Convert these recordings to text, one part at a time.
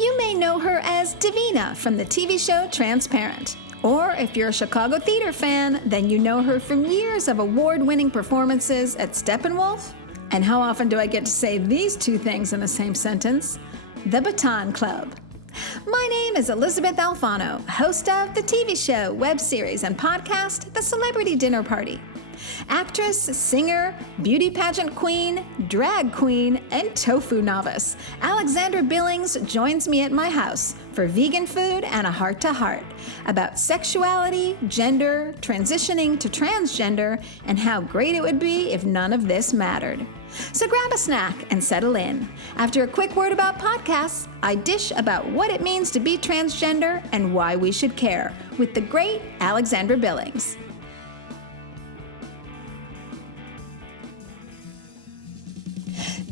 You may know her as Davina from the TV show Transparent. Or if you're a Chicago theater fan, then you know her from years of award-winning performances at Steppenwolf. And how often do I get to say these two things in the same sentence? The Baton Club. My name is Elizabeth Alfano, host of the TV show, web series, and podcast, The Celebrity Dinner Party. Actress, singer, beauty pageant queen, drag queen, and tofu novice, Alexandra Billings joins me at my house for vegan food and a heart-to-heart about sexuality, gender, transitioning to transgender, and how great it would be if none of this mattered. So grab a snack and settle in. After a quick word about podcasts, I dish about what it means to be transgender and why we should care with the great Alexandra Billings.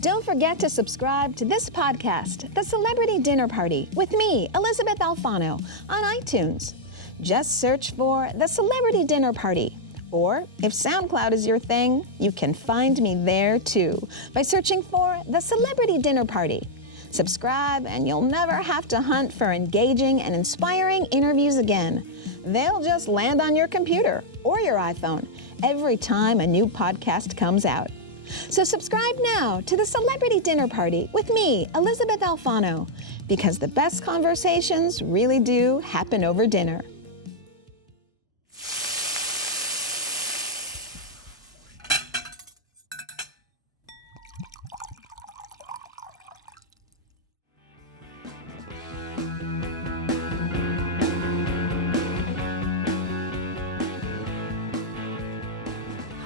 Don't forget to subscribe to this podcast, The Celebrity Dinner Party, with me, Elizabeth Alfano, on iTunes. Just search for The Celebrity Dinner Party. Or, if SoundCloud is your thing, you can find me there too by searching for The Celebrity Dinner Party. Subscribe and you'll never have to hunt for engaging and inspiring interviews again. They'll just land on your computer or your iPhone every time a new podcast comes out. So subscribe now to The Celebrity Dinner Party with me, Elizabeth Alfano, because the best conversations really do happen over dinner.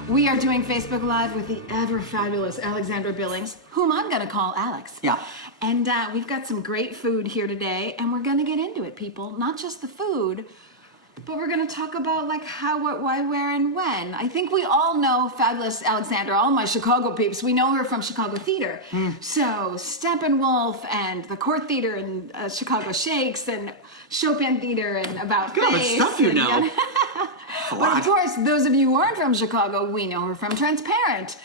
We are doing Facebook Live with the ever-fabulous Alexandra Billings, whom I'm going to call Alex. Yeah. And we've got some great food here today, and we're going to get into it, people. Not just the food, but we're going to talk about like how, what, why, where, and when. I think we all know fabulous Alexandra, all my Chicago peeps. We know her from Chicago theater. So Steppenwolf and the Court Theater and Chicago Shakes and Chopin Theater and About God, Face. what stuff you know. But of course, those of you who aren't from Chicago, we know her from Transparent.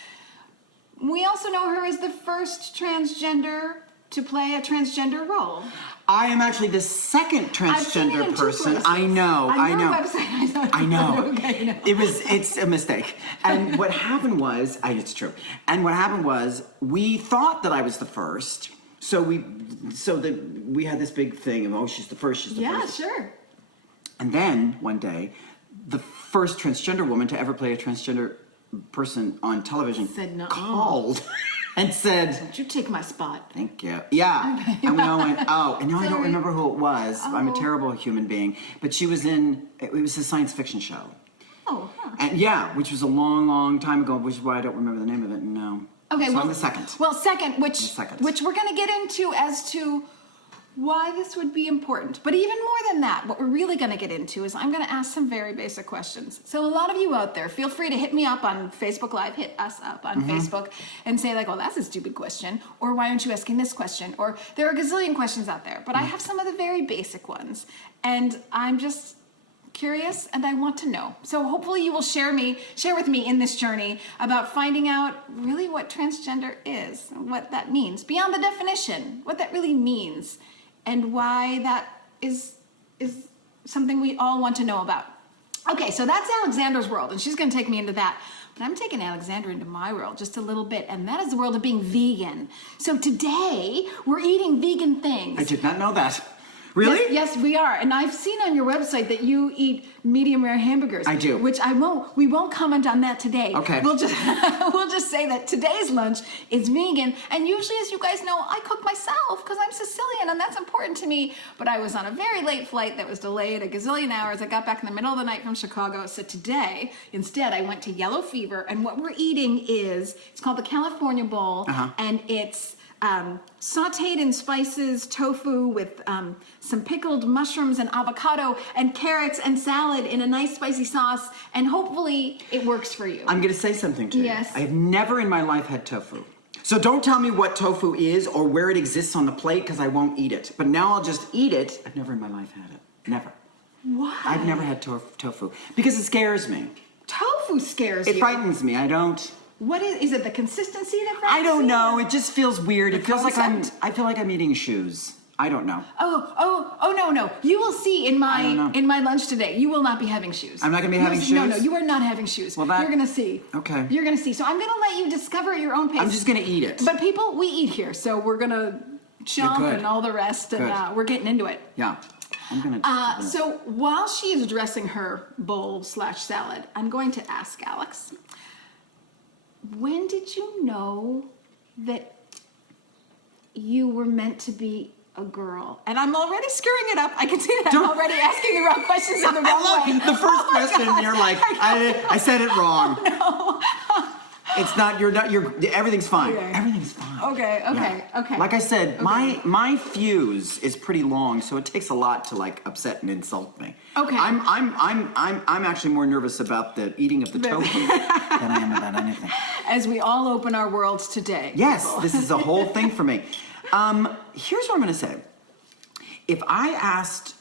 We also know her as the first transgender to play a transgender role. I am actually the second transgender person. I know. On your website, I know. Okay, no. It's a mistake. And what happened was, it's true. And what happened was, we thought that I was the first. So we had this big thing of, oh, she's the first, she's the first. Yeah, sure. And then one day, the first transgender woman to ever play a transgender person on television said no. Called and said, "Don't you take my spot." Thank you. Yeah. Okay. And we all went, oh, and now I don't remember who it was. Oh. I'm a terrible human being. But she was it was a science fiction show. Oh, huh. And yeah, which was a long, long time ago, which is why I don't remember the name of it. No. Okay, so well, I'm the second. Well, which we're going to get into as to why this would be important. But even more than that, what we're really going to get into is I'm going to ask some very basic questions. So a lot of you out there, feel free to hit me up on Facebook Live, hit us up on Facebook and say like, oh, that's a stupid question. Or why aren't you asking this question? Or there are a gazillion questions out there, but I have some of the very basic ones. And I'm just curious and I want to know. So hopefully you will share with me in this journey about finding out really what transgender is, and what that means, beyond the definition, what that really means, and why that is something we all want to know about. Okay, so that's Alexandra's world, and she's going to take me into that. But I'm taking Alexandra into my world just a little bit, and that is the world of being vegan. So today, we're eating vegan things. I did not know that. Really? Yes, we are. And I've seen on your website that you eat medium rare hamburgers. I do. Which we won't comment on that today. Okay. We'll just say that today's lunch is vegan. And usually, as you guys know, I cook myself because I'm Sicilian and that's important to me. But I was on a very late flight that was delayed a gazillion hours. I got back in the middle of the night from Chicago. So today, instead, I went to Yellow Fever. And what we're eating it's called the California Bowl. And it's sauteed in spices, tofu with some pickled mushrooms and avocado and carrots and salad in a nice spicy sauce, and hopefully it works for you. I'm going to say something to you. Yes. I have never in my life had tofu. So don't tell me what tofu is or where it exists on the plate because I won't eat it. But now I'll just eat it. I've never in my life had it. Never. Why? I've never had tofu because it scares me. Tofu scares you? It frightens me. I don't. What is it? The consistency that frightens I don't you? know. It just feels weird. It feels like concept? I feel like I'm eating shoes. I don't know. Oh, no. You will see in my lunch today. You will not be having shoes. I'm not going to be having shoes? No, you are not having shoes. Well, you're going to see. Okay. You're going to see. So I'm going to let you discover at your own pace. I'm just going to eat it. But people, we eat here, so we're going to chomp and all the rest, and we're getting into it. Yeah. I'm going to... So while she is dressing her bowl/salad, I'm going to ask Alex, when did you know that you were meant to be a girl? And I'm already screwing it up. I can see that. I'm already asking the wrong questions in the wrong way. The first question, you're like, I said it wrong. Oh, no. It's not, everything's fine. Okay. Everything's fine. Okay. Like I said, my fuse is pretty long, so it takes a lot to like upset and insult me. Okay. I'm actually more nervous about the eating of the tofu than I am about anything. As we all open our worlds today. Yes, people. This is a whole thing for me. Here's what I'm going to say. If I asked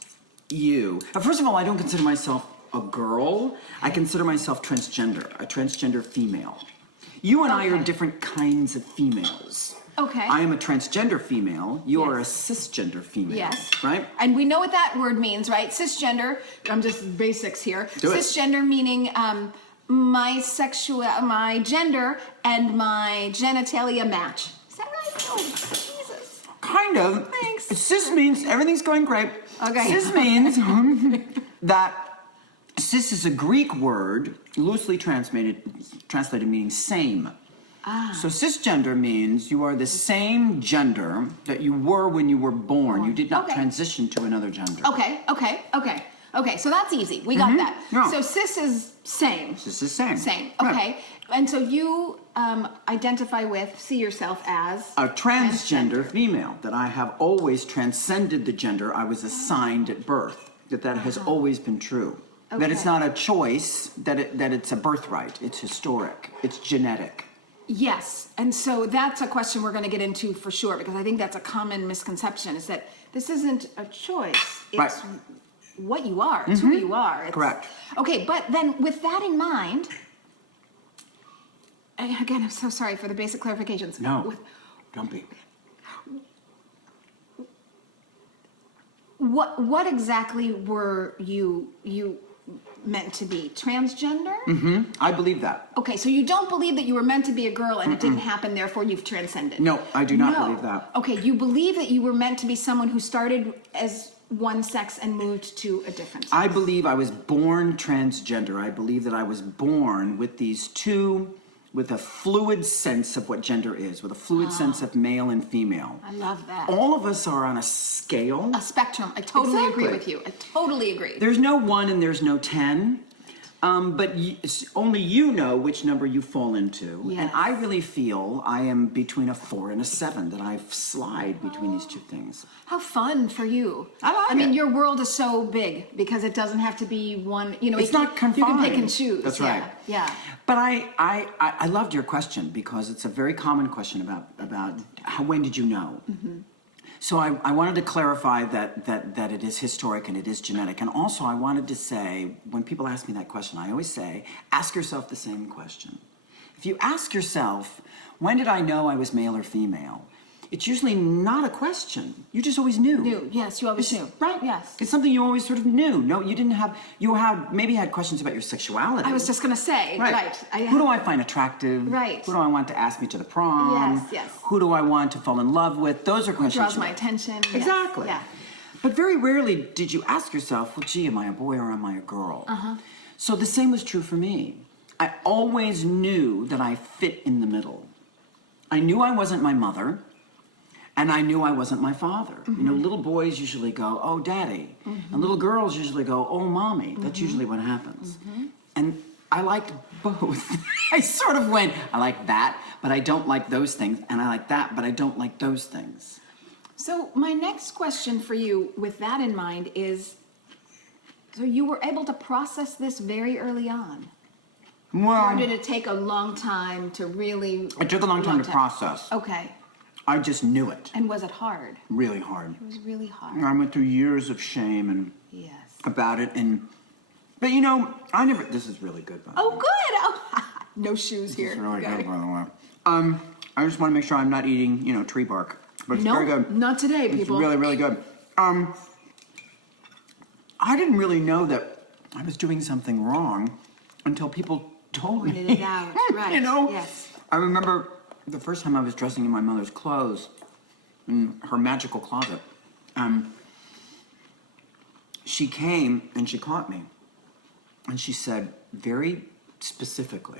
you, first of all, I don't consider myself a girl. I consider myself transgender, a transgender female. You and I are different kinds of females. Okay. I am a transgender female. You are a cisgender female. Yes. Right? And we know what that word means, right? Cisgender, I'm just basics here. Do it. Cisgender meaning my gender and my genitalia match. Is that right? Oh, Jesus. Kind of. Thanks. Cis means everything's going great. Okay. Cis means that cis is a Greek word, loosely translated meaning same. So cisgender means you are the same gender that you were when you were born. You did not transition to another gender. Okay, so that's easy. We got that. Yeah. So cis is same. Cis is same. Same, okay. Right. And so you identify with, see yourself as? A transgender female, that I have always transcended the gender I was assigned at birth, that has always been true. Okay. That it's not a choice, that it's a birthright, it's historic, it's genetic. Yes, and so that's a question we're going to get into for sure, because I think that's a common misconception, is that this isn't a choice, it's what you are, it's who you are. Correct. Okay, but then with that in mind, again, I'm so sorry for the basic clarifications. No, don't be. What exactly were you meant to be? Transgender? Mm-hmm. I believe that. Okay, so you don't believe that you were meant to be a girl and it didn't happen, therefore you've transcended? No, I do not believe that. Okay, you believe that you were meant to be someone who started as one sex and moved to a different sex? I believe I was born transgender. I believe that I was born with these two, with a fluid sense of what gender is, with a fluid sense of male and female. I love that. All of us are on a scale. A spectrum. I totally agree with you. I totally agree. There's no 1 and there's no 10. But only you know which number you fall into. Yes. And I really feel I am between a 4 and a 7, that I slide between these two things. How fun for you. I mean, your world is so big because it doesn't have to be one, it's not confined. You can pick and choose. That's right. Yeah. But I loved your question, because it's a very common question about when did you know? Mm-hmm. So I wanted to clarify that it is historic and it is genetic. And also I wanted to say, when people ask me that question, I always say, ask yourself the same question. If you ask yourself, when did I know I was male or female? It's usually not a question. You just always knew. Yes, you always knew. Right. Yes. It's something you always sort of knew. No, you didn't have, maybe had questions about your sexuality. I was just going to say, right. Who do I find attractive? Right. Who do I want to ask me to the prom? Yes. Who do I want to fall in love with? Those are questions. Who draws my attention? Exactly. Yes. Yeah. But very rarely did you ask yourself, well, gee, am I a boy or am I a girl? So the same was true for me. I always knew that I fit in the middle. I knew I wasn't my mother. And I knew I wasn't my father. You know, little boys usually go, oh, daddy. And little girls usually go, oh, mommy. That's usually what happens. And I liked both. I sort of went, I like that, but I don't like those things. And I like that, but I don't like those things. So my next question for you with that in mind is, so you were able to process this very early on? Well, or did it take a long time to really... It took a long time to process. Okay. I just knew it. And was it hard? Really hard. It was really hard. I went through years of shame and about it, but you know, this is really good, by the way. Good! Oh, no shoes here. This is really good, by the way. I just want to make sure I'm not eating, tree bark. but it's very good. Not today, people. It's really, really good. I didn't really know that I was doing something wrong until people told me. Pointed it out, right? You know? Yes. I remember the first time I was dressing in my mother's clothes in her magical closet. She came and she caught me, and she said very specifically,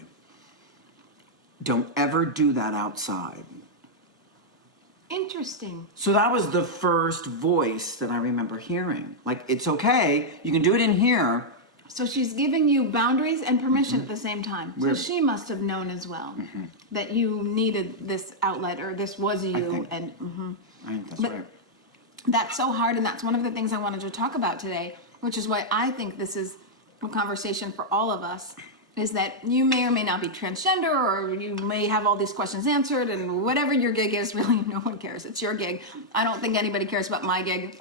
"Don't ever do that outside." Interesting. So that was the first voice that I remember hearing. Like, it's okay, you can do it in here. So she's giving you boundaries and permission at the same time. Weird. So she must have known as well that you needed this outlet, or this was you. I think that's But right. that's so hard, and that's one of the things I wanted to talk about today, which is why I think this is a conversation for all of us, is that you may or may not be transgender, or you may have all these questions answered, and whatever your gig is, really no one cares. It's your gig. I don't think anybody cares about my gig.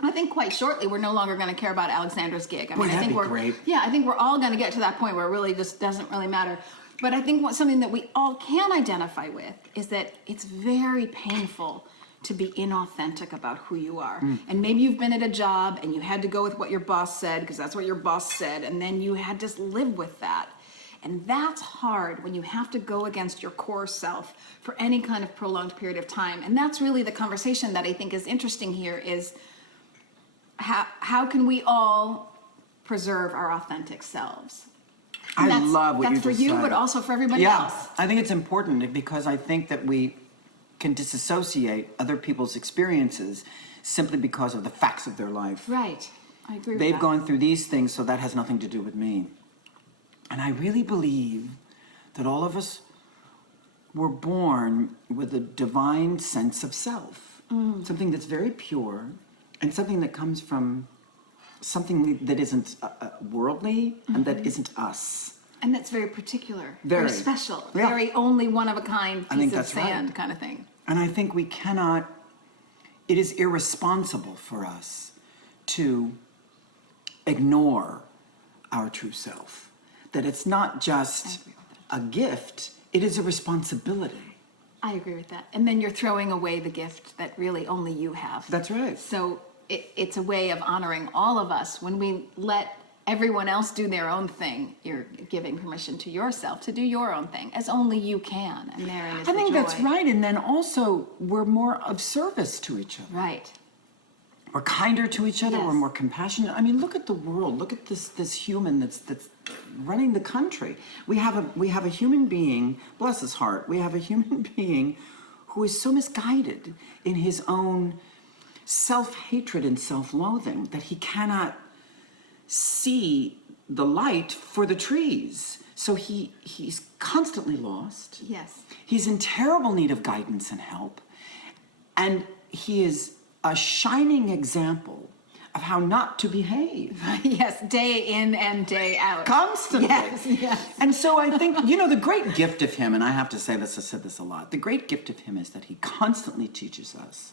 I think quite shortly we're no longer going to care about Alexandra's gig. I Boy, mean, I that'd think be great. Yeah, I think we're all going to get to that point where it really just doesn't really matter. But I think something that we all can identify with is that it's very painful to be inauthentic about who you are. And maybe you've been at a job and you had to go with what your boss said because that's what your boss said, and then you had to live with that. And that's hard when you have to go against your core self for any kind of prolonged period of time. And that's really the conversation that I think is interesting here, is how can we all preserve our authentic selves? And I love what you just said. That's for you, but also for everybody else. I think it's important because I think that we can disassociate other people's experiences simply because of the facts of their life. Right. I agree with that. They've gone through these things, so that has nothing to do with me. And I really believe that all of us were born with a divine sense of self, something that's very pure, and something that comes from something that isn't worldly and that isn't us. And that's very particular, Very. special, Yeah. very only one of a kind I think piece of that's right. sand kind of thing. And I think we cannot, it is irresponsible for us to ignore our true self. That it's not just a gift, it is a responsibility. I agree with that. And then you're throwing away the gift that really only you have. That's right. So it's a way of honoring all of us. When we let everyone else do their own thing, you're giving permission to yourself to do your own thing, as only you can. And therein is I think the joy. that's right. And then also, we're more of service to each other. Right. We're kinder to each other. Yes. We're more compassionate. I mean, look at the world. Look at this human that's running the country. We have a human being, bless his heart. We have a human being who is so misguided in his own self-hatred and self-loathing that he cannot see the light for the trees. So he's constantly lost. Yes. He's in terrible need of guidance and help. And he is a shining example of how not to behave. Yes, day in and day out. Constantly. Yes, yes. And so I think, the great gift of him, and I have to say this, I've said this a lot, the great gift of him is that he constantly teaches us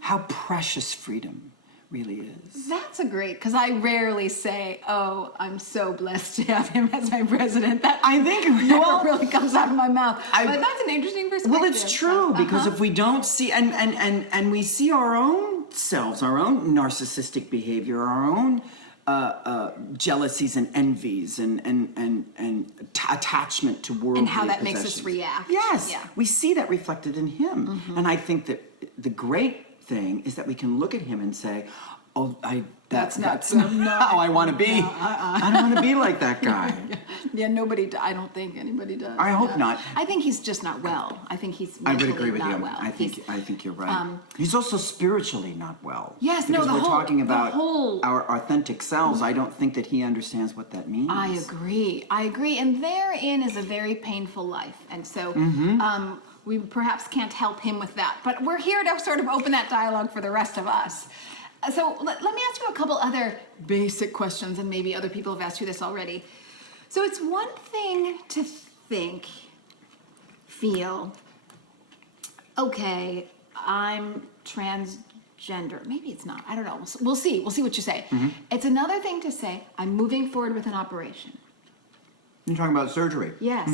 how precious freedom really is. That's a great, because I rarely say, "Oh, I'm so blessed to have him as my president." That I think never really comes out of my mouth. But that's an interesting perspective. Well, it's true, because if we don't see, and we see our own selves, our own narcissistic behavior, our own jealousies and envies and attachment to worldly and how that makes us possessions. react. Yes, Yeah. we see that reflected in him. And I think that the great thing is that we can look at him and say, "Oh, that's not how I want to be. I don't want to be like that guy." Yeah, I don't think anybody does. I hope not. I think he's just not well. I think he's I mentally would agree with not you. well. I think you're right. He's also spiritually not well. Yes, no, because we're talking about the whole. our authentic selves. I don't think that he understands what that means. I agree. And therein is a very painful life. And so we perhaps can't help him with that. But we're here to sort of open that dialogue for the rest of us. So let me ask you a couple other basic questions, and maybe other people have asked you this already. So it's one thing to feel, okay, I'm transgender. Maybe it's not. I don't know. We'll see. We'll see what you say. It's another thing to say, I'm moving forward with an operation. You're talking about surgery. Yes.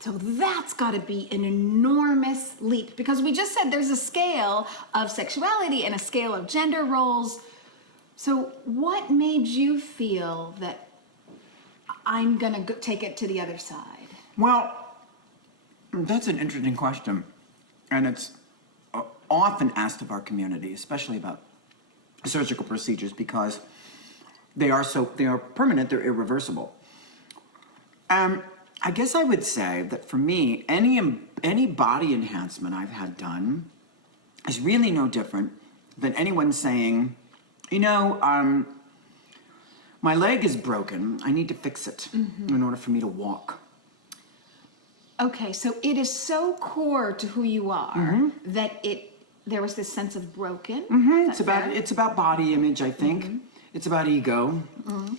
So that's got to be an enormous leap, because we just said there's a scale of sexuality and a scale of gender roles. So what made you feel that I'm going to take it to the other side? Well, that's an interesting question. And it's often asked of our community, especially about surgical procedures, because they are permanent, they're irreversible. I guess I would say that for me, any body enhancement I've had done is really no different than anyone saying, you know, my leg is broken, I need to fix it in order for me to walk. Okay, so it is so core to who you are that there was this sense of broken. It's about body image, I think. It's about ego.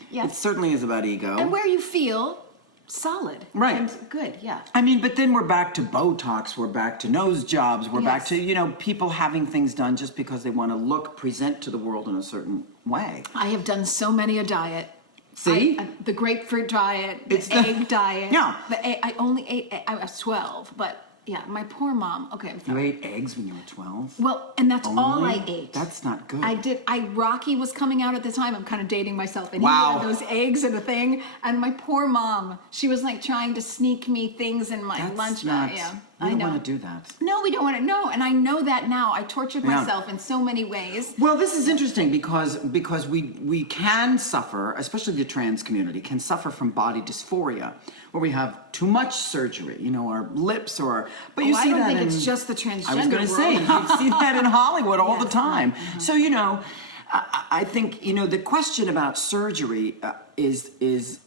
Yes. It certainly is about ego. And where you feel solid. Right. And good, yeah. I mean, but then we're back to Botox, we're back to nose jobs, we're back to, you know, people having things done just because they want to present to the world in a certain way. I have done so many a diet. See? The grapefruit diet, the egg diet. Yeah. I only ate, I was 12, but yeah, my poor mom. Okay, I'm You sorry. ate eggs when you were 12? Well, and that's all I ate. That's not good. I did. Rocky was coming out at the time. I'm kind of dating myself. And Wow. he had those eggs and a thing. And my poor mom, she was like trying to sneak me things in my lunch bag. Yeah, You don't want to do that. No, we don't want to. No, and I know that now. I tortured Yeah. myself in so many ways. Well, this is interesting because we can suffer, especially the trans community, can suffer from body dysphoria, where we have too much surgery, you know, our lips or our... But you see I don't that think in, it's just the transgender I was going to say, world. you see that in Hollywood all the Yes, time. right. So, you know, I think, you know, the question about surgery is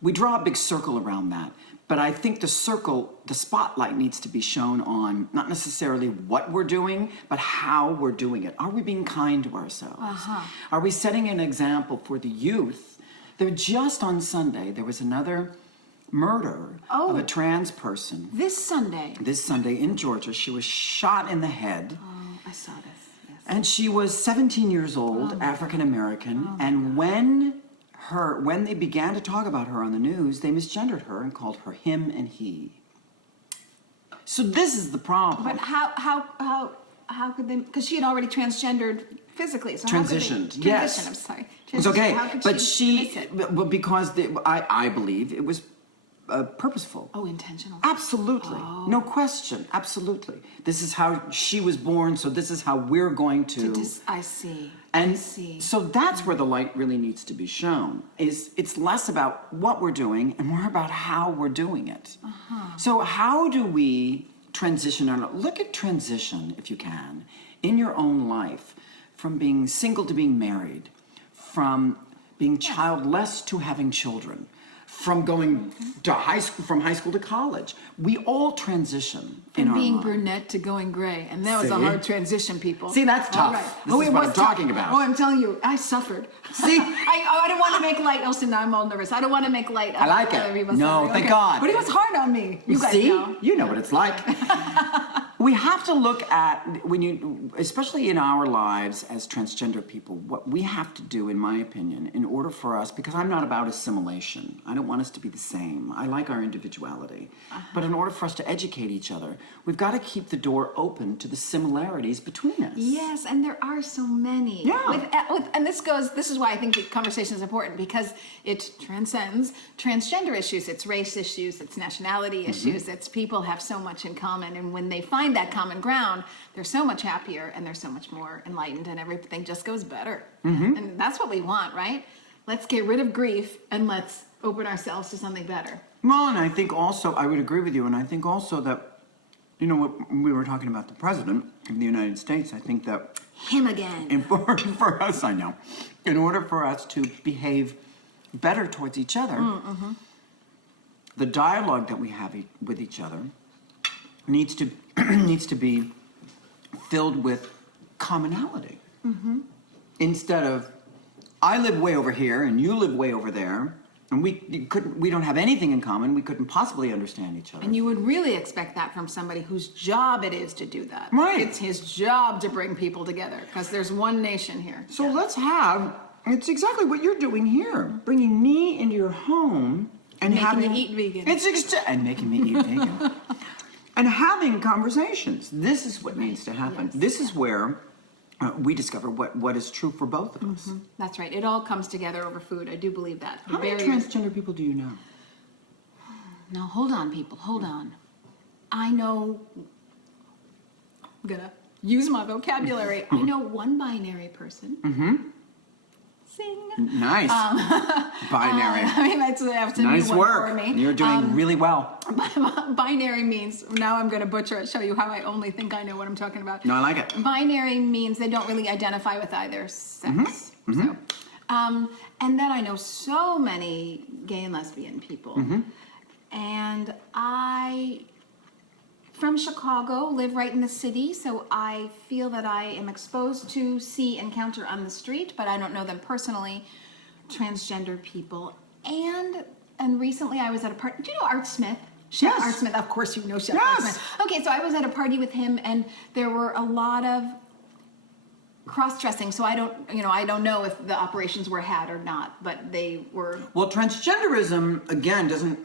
we draw a big circle around that. But I think the spotlight needs to be shown on not necessarily what we're doing, but how we're doing it. Are we being kind to ourselves? Are we setting an example for the youth? Just on Sunday, there was another murder of a trans person. This Sunday. This Sunday in Georgia, she was shot in the head. Oh, I saw this. Yes. And she was 17 years old, African American, and when they began to talk about her on the news, they misgendered her and called her him and he. So this is the problem. But how could they? Because she had already transgendered physically. So Transitioned, how could yes. I'm sorry. It's okay, How could but miss it? but because I believe it was purposeful. Oh, intentional. Absolutely, no question, absolutely. This is how she was born, so this is how we're going to. I see. And I see. so that's where the light really needs to be shown. It's less about what we're doing and more about how we're doing it. So how do we transition? Look at transition, if you can, in your own life, from being single to being married, from being childless to having children, from going to from high school to college. We all transition in From our being lives. brunette to going gray. And that was a See? hard transition, people. See, that's tough. All right. This is it what was I'm tough. talking about. Oh, I'm telling you, I suffered. See? I don't want to make light. Elson, now I'm all nervous. I don't want to make light of I like it. everyone's No, suffering. thank God. But it was hard on me. You guys See? know. You know what it's like. We have to look at, especially in our lives as transgender people, what we have to do, in my opinion, in order for us, because I'm not about assimilation. I don't want us to be the same. I like our individuality. But in order for us to educate each other, we've got to keep the door open to the similarities between us. Yes, and there are so many. Yeah. And this is why I think the conversation is important, because it transcends transgender issues, it's race issues, it's nationality issues, it's people have so much in common, and when they find that common ground, they're so much happier and they're so much more enlightened, and everything just goes better. And that's what we want, right? Let's get rid of grief and let's open ourselves to something better. Well, and I think also, I would agree with you, and I think also that, you know, when we were talking about the President of the United States, I think that Him again. important for us, I know, in order for us to behave better towards each other, the dialogue that we have with each other needs to be filled with commonality. Instead of, I live way over here and you live way over there, and we don't have anything in common, we couldn't possibly understand each other. And you would really expect that from somebody whose job it is to do that. Right. It's his job to bring people together, because there's one nation here. So let's have, it's exactly what you're doing here, bringing me into your home And making me eat vegan. And making me eat vegan. And having conversations. This is what needs to happen. Yes. This is where we discover what is true for both of us. That's right. It all comes together over food. I do believe that. How many transgender people do you know? Now, hold on, people. Hold on. I know... I'm going to use my vocabulary. I know one binary person. Sing. Nice. Binary. I mean, that's a Nice new one work. for me. You're doing really well. Binary means, now I'm going to butcher it, show you how I only think I know what I'm talking about. No, I like it. Binary means they don't really identify with either sex. So, and then I know so many gay and lesbian people. And I, from Chicago, live right in the city, so I feel that I am exposed to, see, encounter on the street, but I don't know them personally, transgender people. And recently I was at a party. Do you know Art Smith? Chef Yes. Art Smith. Of course you know Chef Art Smith. Okay, so I was at a party with him, and there were a lot of cross-dressing, so I don't know if the operations were had or not, but they were. Well, transgenderism, again, doesn't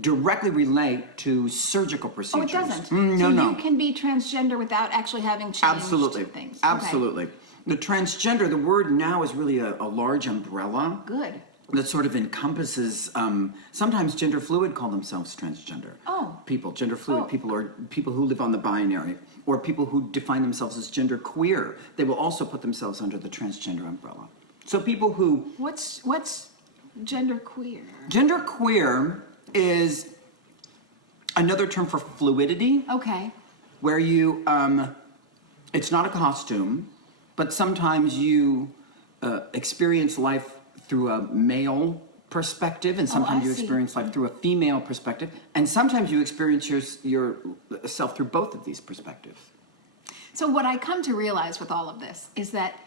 directly relate to surgical procedures. Oh, it doesn't? No. You can be transgender without actually having changed things. Absolutely. Okay. The transgender, the word now is really a large umbrella. Good. That sort of encompasses, sometimes gender fluid call themselves transgender. Oh. People, gender fluid Oh. people, or people who live on the binary, or people who define themselves as gender queer. They will also put themselves under the transgender umbrella. So people who... What's gender queer? Gender queer is another term for fluidity. Okay. Where you, it's not a costume, but sometimes you experience life through a male perspective, and sometimes you experience life through a female perspective, and sometimes you experience yourself through both of these perspectives. So what I come to realize with all of this is that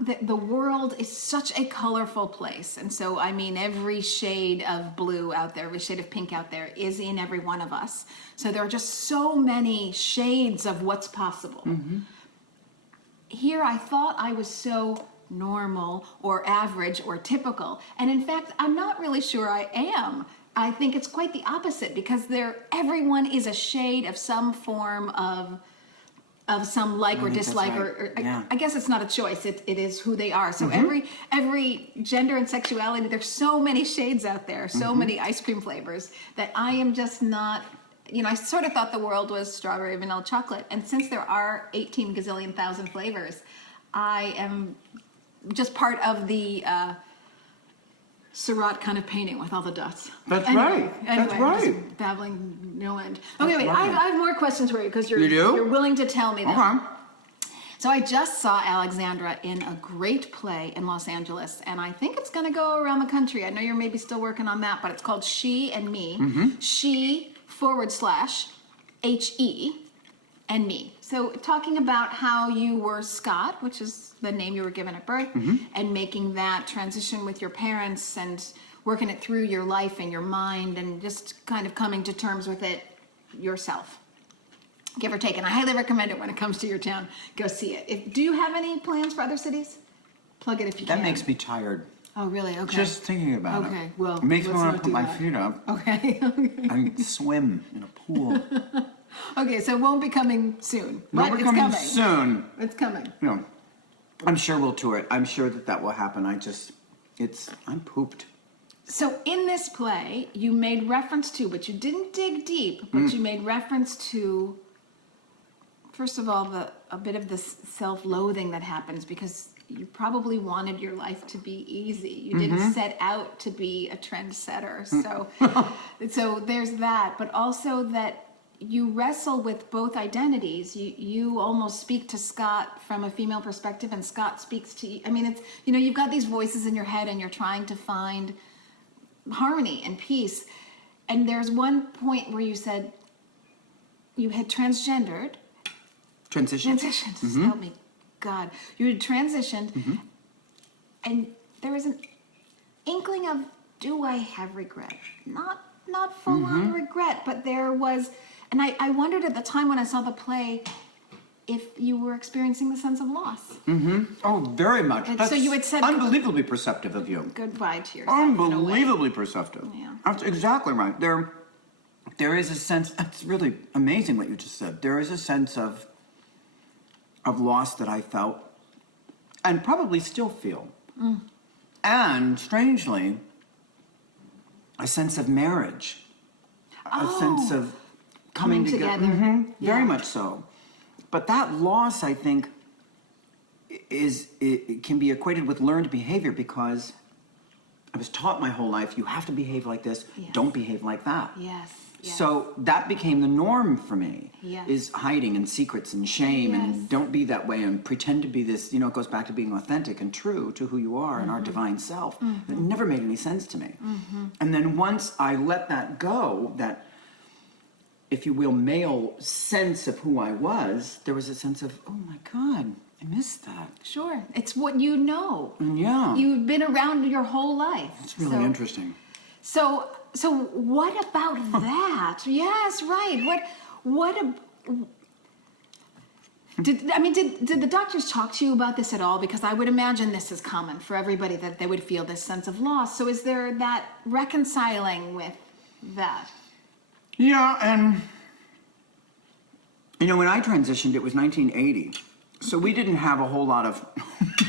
the world is such a colorful place, and so I mean every shade of blue out there, every shade of pink out there is in every one of us. So there are just so many shades of what's possible. Here I thought I was so normal or average or typical, and in fact I'm not really sure I am. I think it's quite the opposite, because everyone is a shade of some form of some like or dislike, or Yeah. I guess it's not a choice. It is who they are. So every gender and sexuality, there's so many shades out there, so many ice cream flavors, that I am just not. I sort of thought the world was strawberry, vanilla, chocolate, and since there are 18 gazillion thousand flavors, I am just part of the Seurat kind of painting with all the dots. That's Anyway, right. That's I'm right. just babbling no end. Okay, wait. lovely. I have more questions for you, because You do? you're willing to tell me them. Okay. So I just saw Alexandra in a great play in Los Angeles, and I think it's going to go around the country. I know you're maybe still working on that, but it's called She and Me. She /HE and Me. So talking about how you were Scott, which is the name you were given at birth, and making that transition with your parents and working it through your life and your mind and just kind of coming to terms with it yourself. Give or take. And I highly recommend it when it comes to your town. Go see it. Do you have any plans for other cities? Plug it if you can. That makes me tired. Oh, really? Okay. Just thinking about it. Okay, well, It makes me let's want not to put do my that. feet up Okay. and swim in a pool. Okay, so it won't be coming soon. But But we're it's coming coming. soon. It's coming. You know, I'm sure we'll tour it. I'm sure that will happen. I'm pooped. So in this play, you made reference to, but you didn't dig deep, but you made reference to, first of all, a bit of this self-loathing that happens, because you probably wanted your life to be easy. You didn't set out to be a trendsetter. So there's that, but also that you wrestle with both identities. You almost speak to Scott from a female perspective, and Scott speaks to you. I mean, it's, you've got these voices in your head, and you're trying to find harmony and peace. And there's one point where you said you had transitioned. Help me, God. You had transitioned, and there was an inkling of, do I have regret? Not full on regret, but there was, and I wondered at the time when I saw the play, if you were experiencing the sense of loss. Oh, very much. And so you had said unbelievably perceptive of you. goodbye to yourself. Unbelievably perceptive. Yeah. That's exactly right. There is a sense. It's really amazing what you just said. There is a sense of loss that I felt, and probably still feel, and strangely, a sense of marriage, a sense of coming together. Very much so. But that loss, I think, it can be equated with learned behavior, because I was taught my whole life, you have to behave like this, don't behave like that. Yes. So that became the norm for me, Yes. is hiding and secrets and shame and don't be that way and pretend to be this, it goes back to being authentic and true to who you are and our divine self. It never made any sense to me. And then once I let that go, that, if you will, male sense of who I was, there was a sense of, oh my God, I missed that. Sure. It's what you know. Yeah. You've been around your whole life. It's really interesting. So what about that? Yes, right. Did the doctors talk to you about this at all? Because I would imagine this is common for everybody, that they would feel this sense of loss. So is there that reconciling with that? Yeah, and when I transitioned, it was 1980. So we didn't have a whole lot of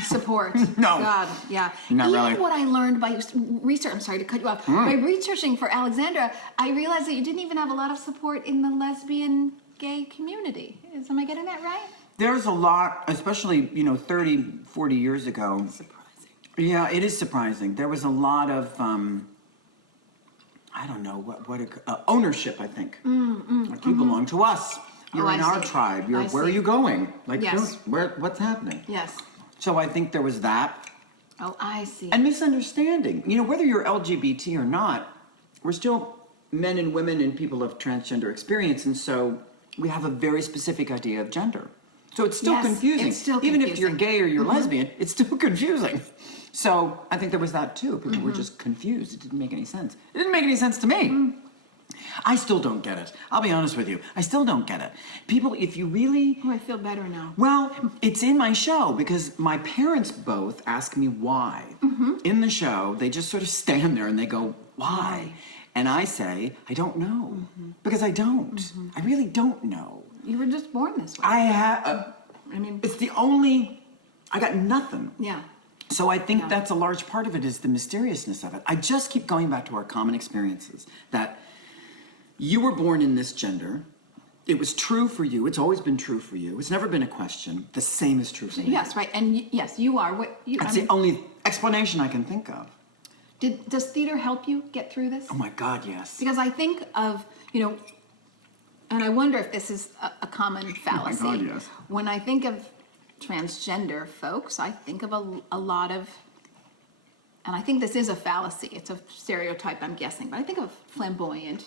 support. No. God, yeah. Not Even really. what I learned by research, I'm sorry to cut you off, by researching for Alexandra, I realized that you didn't even have a lot of support in the lesbian gay community. Am I getting that right? There's a lot, especially, 30, 40 years ago. Surprising. Yeah, it is surprising. There was a lot of, I don't know, ownership, I think. Like, you belong to us. You're in our tribe. Where are you going? Like, what's happening? Yes. So I think there was that. Oh, I see. And misunderstanding. Whether you're LGBT or not, we're still men and women and people of transgender experience, and so we have a very specific idea of gender. So it's still confusing. It's still Even confusing. if you're gay or you're lesbian, it's still confusing. So I think there was that too. People were just confused. It didn't make any sense. It didn't make any sense to me. I still don't get it. I'll be honest with you. I still don't get it. People, if you really... Oh, I feel better now. Well, it's in my show because my parents both ask me why. In the show, they just sort of stand there and they go, why? And I say, I don't know. Because I don't. I really don't know. You were just born this way. It's the only... I got nothing. Yeah. So I think that's a large part of it, is the mysteriousness of it. I just keep going back to our common experiences, that you were born in this gender. It was true for you. It's always been true for you. It's never been a question. The same is true for me. Yes, right. And yes, you are. That's the only explanation I can think of. Does theater help you get through this? Oh my God, yes. Because I think of, and I wonder if this is a common fallacy. Oh my God, yes. When I think of transgender folks, I think of a lot of, and I think this is a fallacy. It's a stereotype, I'm guessing, but I think of flamboyant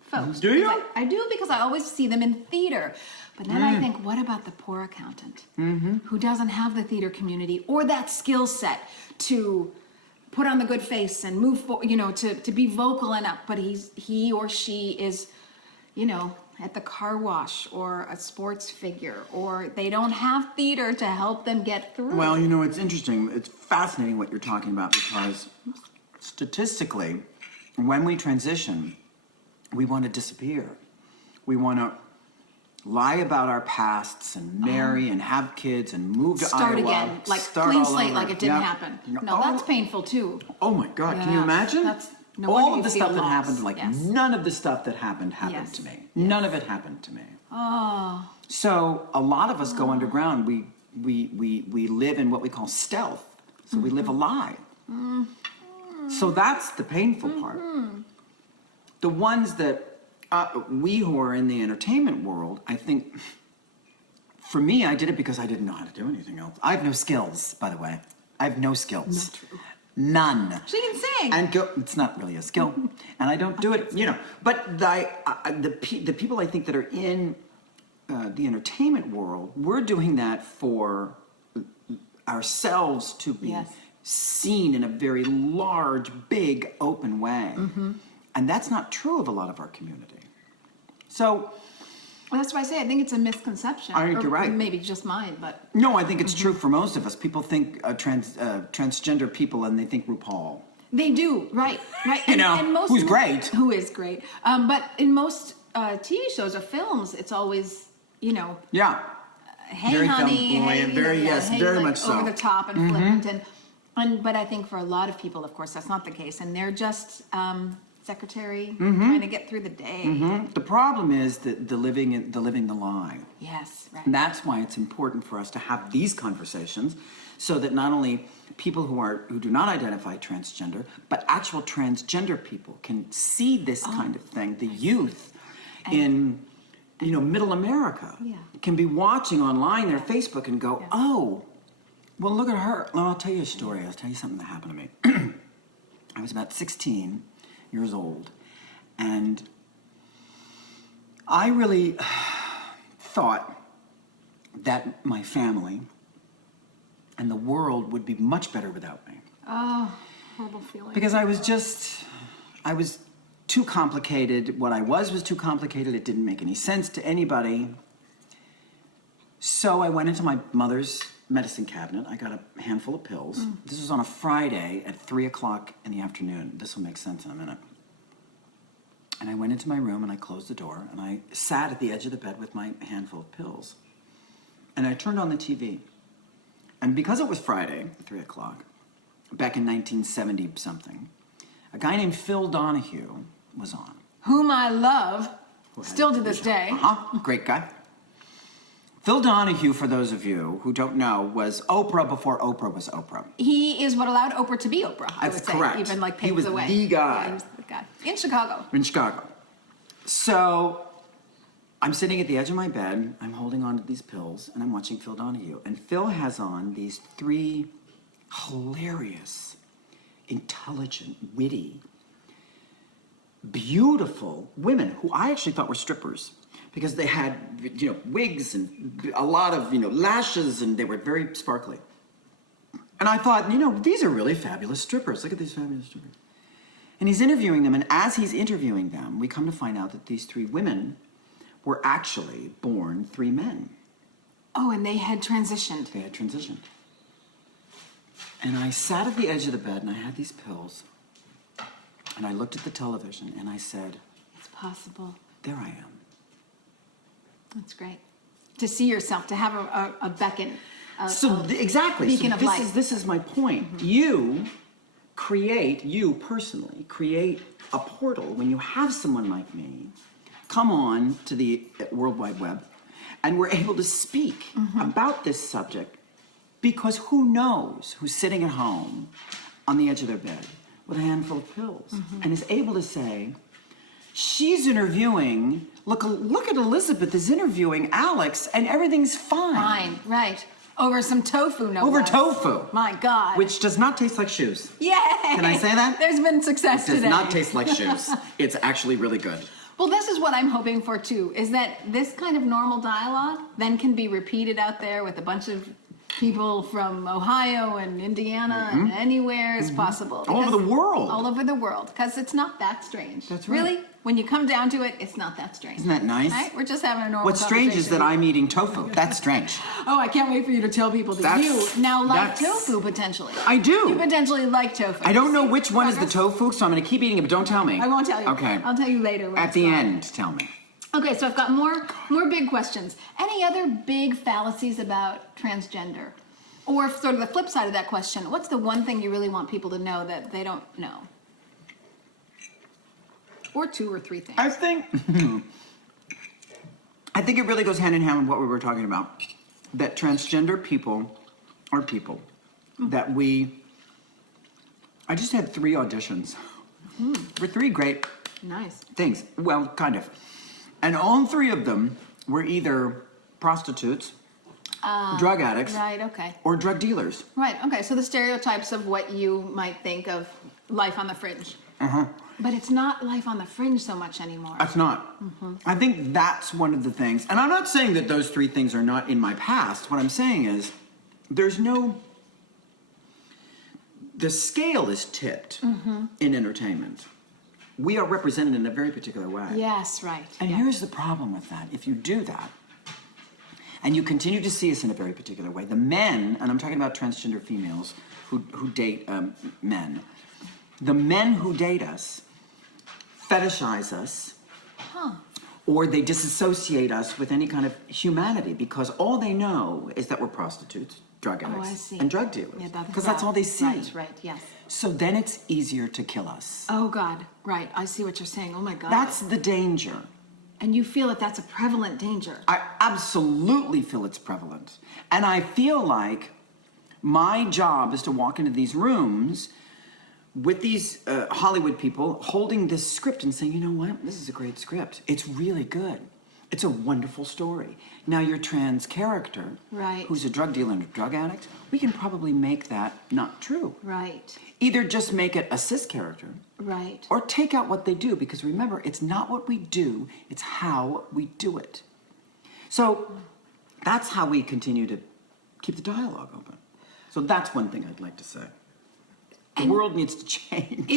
folks. Do you? I do, because I always see them in theater. But then I think, what about the poor accountant who doesn't have the theater community or that skill set to put on the good face and move forward, to be vocal enough, but he or she is, at the car wash or a sports figure, or they don't have theater to help them get through. Well, it's interesting. It's fascinating what you're talking about, because statistically, when we transition, we want to disappear. We want to lie about our pasts and marry and have kids and move to Start Iowa. again, like start clean all slate, over. like it didn't happen. No, that's painful too. Oh my God, can you Yeah, imagine? no wonder all you of the feel stuff that lost. happened, Yes. none of the stuff that happened Yes. to me. None of it happened to me. Oh. So a lot of us go underground. We live in what we call stealth. So we live a lie. So that's the painful part. The ones that we who are in the entertainment world, I think, for me, I did it because I didn't know how to do anything else. I have no skills, by the way. I have no skills. Not true. None. She can sing. And it's not really a skill, and I don't do it, But the people I think that are in the entertainment world, we're doing that for ourselves to be seen in a very large, big, open way, and that's not true of a lot of our community. So Well, that's why I say I think it's a misconception. I think you're right. Maybe just mine, but No, I think it's true for most of us. People think transgender people, and they think RuPaul. they do, right? You know, who's great. Who is great. But in most TV shows or films, it's always, Yeah. hey, Very honey, flamboyant, hey, very, yes, hey, very like, much so. over the top and flippant, but I think for a lot of people, of course, that's not the case, and they're just secretary trying to get through the day. The problem is that the living the lie. Yes, right. And that's why it's important for us to have these conversations, so that not only people who do not identify transgender, but actual transgender people can see this kind of thing. The youth in middle America can be watching online their Facebook and go, oh, well, look at her. Well, I'll tell you a story. I'll tell you something that happened to me. I was about 16 years old, and I really thought that my family and the world would be much better without me. Oh, horrible feeling. Because I was too complicated. What I was too complicated. It didn't make any sense to anybody. So I went into my mother's medicine cabinet. I got a handful of pills. This was on a Friday at 3 o'clock in the afternoon. This will make sense in a minute. And I went into my room and I closed the door and I sat at the edge of the bed with my handful of pills. And I turned on the TV. And because it was Friday, 3 o'clock, back in 1970 something, a guy named Phil Donahue was on. Whom I love, still to this day. Great guy. Phil Donahue, for those of you who don't know, was Oprah before Oprah was Oprah. He is what allowed Oprah to be Oprah, I would say. Correct. Even like He paved was the way. the guy. Yeah, he was the guy. In Chicago. In Chicago. So I'm sitting at the edge of my bed, I'm holding on to these pills, and I'm watching Phil Donahue. And Phil has on these 3 hilarious, intelligent, witty, beautiful women who I actually thought were strippers. Because they had, wigs and a lot of, lashes, and they were very sparkly. And I thought, these are really fabulous strippers. Look at these fabulous strippers. And he's interviewing them, and as he's interviewing them, we come to find out that these 3 women were actually born 3 men. Oh, and they had transitioned. They had transitioned. And I sat at the edge of the bed, and I had these pills, and I looked at the television, and I said, It's possible. there I am. That's great. To see yourself, to have a beacon. Exactly. Beacon of light. This is my point. You personally create a portal when you have someone like me come on to the World Wide Web, and we're able to speak about this subject, because who knows who's sitting at home on the edge of their bed with a handful of pills and is able to say, she's interviewing, look at Elizabeth is interviewing Alex, and everything's fine. Fine, right. Over some tofu, no Over less. tofu. My God. Which does not taste like shoes. Yay! Can I say that? There's been success It does today. not taste like shoes. It's actually really good. Well, this is what I'm hoping for, too, is that this kind of normal dialogue then can be repeated out there with a bunch of people from Ohio and Indiana and anywhere as possible. All over the world. All over the world, because it's not that strange. That's right. Really, when you come down to it, it's not that strange. Isn't that nice? Right? We're just having a normal What's strange is that conversation. I'm eating tofu. That's strange. Oh, I can't wait for you to tell people that That's- you now like that's- tofu, potentially. I do. You potentially like tofu. I don't know See which one is the progress? tofu, so I'm going to keep eating it, but don't tell me. I won't tell you. Okay. I'll tell you later. when At it's the gone. end, tell me. Okay, so I've got more big questions. Any other big fallacies about transgender? Or sort of the flip side of that question, what's the one thing you really want people to know that they don't know? Or 2 or 3 things. I think it really goes hand in hand with what we were talking about. That transgender people are people that I just had 3 auditions for 3 great Nice. things. Well, kind of. And all 3 of them were either prostitutes, drug addicts, Right, okay. or drug dealers. Right, okay, so the stereotypes of what you might think of life on the fringe. But it's not life on the fringe so much anymore. That's not. I think that's one of the things. And I'm not saying that those 3 things are not in my past. What I'm saying is the scale is tipped in entertainment. we are represented in a very particular way. Yes, right. And here's the problem with that. If you do that, and you continue to see us in a very particular way, the men, and I'm talking about transgender females who date men, the men who date us fetishize us, or they disassociate us with any kind of humanity, because all they know is that we're prostitutes, drug addicts, and drug dealers. Yeah, because that's all they see. Right, yes. So then it's easier to kill us. Oh, God, right. I see what you're saying. Oh, my God. That's the danger. And you feel that that's a prevalent danger. I absolutely feel it's prevalent. And I feel like my job is to walk into these rooms with these Hollywood people holding this script and saying, you know what, this is a great script. It's really good. It's a wonderful story. Now your trans character, right, who's a drug dealer and a drug addict, we can probably make that not true. Right. Either just make it a cis character, right, or take out what they do, because remember, it's not what we do, it's how we do it. So that's how we continue to keep the dialogue open. So that's one thing I'd like to say. The world needs to change.